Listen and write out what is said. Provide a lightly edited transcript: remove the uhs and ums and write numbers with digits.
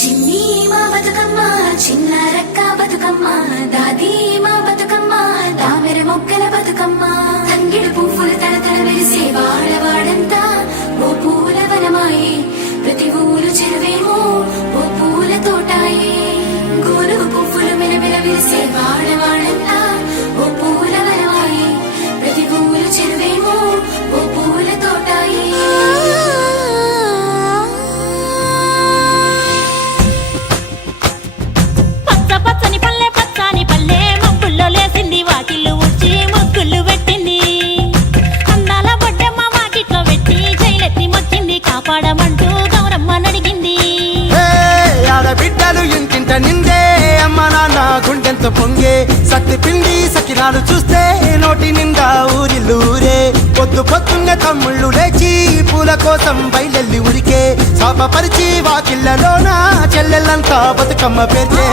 చిన్ని మా బతుకమ్మ చిన్న రక్క బతుకమ్మ దాది మా బతుకమ్మ దామెర మొక్కల బతుకమ్మ తంగిడు పువ్వులు తడతడ వెలిసే వాడవాడంతా ఓ పూల వనమాయే ప్రతి ఊరు చెరువేమో ఓ పూల తోటాయే గోరుగు పువ్వులు మెలమెల విరిసే వాడవాడంతా ఓ పూల వనమాయే ప్రతి ఊరు చెరువేమో ఓ పూల తోటాయే పచ్చని పల్లె పచ్చని పల్లె మబ్బుల్లో లేసింది వాకిళ్ళు ఊడ్చి ముగ్గులు పెట్టింది అందాల బొడ్డమ్మ వాకిట్లో పెట్టి జైలెత్తి మొక్కింది కాపాడమంటూ గౌరమ్మ నడిగింది ఆడబిడ్డలు ఇంటింట నిందే అమ్మ నాన్న గుండెంత పొంగే సత్తి పిండి సకినాలు చూస్తే నోటి నిండా ఊరిల్లూరే పొద్దు పొద్దున్న తమ్ముళ్ళు లేచి పూల కోసం బయలెల్లి ఉరికే శాపపరిచి వాకిళ్ళలోన చెల్లెళ్ళంతా బతుకమ్మ పేర్చే